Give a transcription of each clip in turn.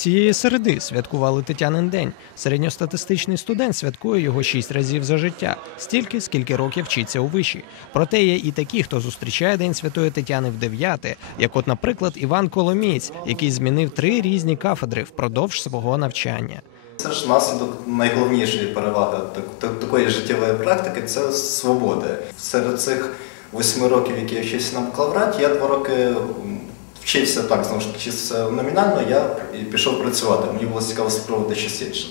Цієї середи святкували Тетянин день. Середньостатистичний студент святкує його шість разів за життя, стільки, скільки років вчиться у виші. Проте є і такі, хто зустрічає День Святої Тетяни в дев'яте, як, от, наприклад, Іван Коломієць, який змінив три різні кафедри впродовж свого навчання. Це ж наслідок найголовнішої переваги так- так- такої життєвої практики це свобода. Серед цих восьми років, які я вчився на бакалавраті, я два роки вчився так, знову ж таки, номінально, я пішов працювати. Мені було цікаво спробувати щось інше.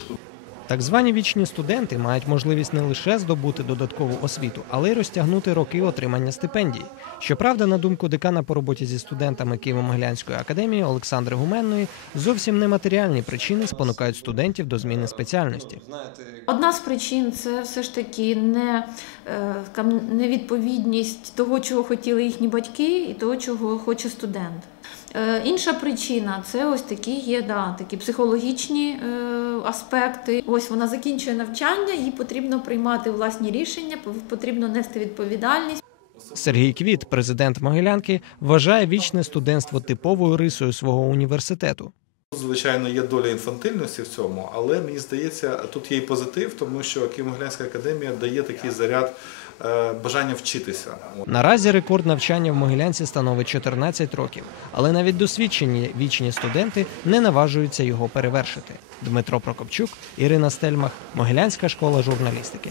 Так звані вічні студенти мають можливість не лише здобути додаткову освіту, але й розтягнути роки отримання стипендій. Щоправда, на думку декана по роботі зі студентами Києво-Могилянської академії Олександри Гуменної, зовсім нематеріальні причини спонукають студентів до зміни спеціальності. Одна з причин це все ж таки не е, невідповідність того, чого хотіли їхні батьки, і того, чого хоче студент. Е, Інша причина це ось такі є да, такі психологічні е, аспекти. Ось вона закінчує навчання, їй потрібно приймати власні рішення, потрібно нести відповідальність. Сергій Квіт, президент Могилянки, вважає вічне студентство типовою рисою свого університету. Звичайно, є доля інфантильності в цьому, але мені здається, тут є і позитив, тому що Києво-Могилянська академія дає такий заряд е, бажання вчитися. Наразі рекорд навчання в Могилянці становить 14 років, але навіть досвідчені вічні студенти не наважуються його перевершити. Дмитро Прокопчук, Ірина Стельмах, Могилянська школа журналістики.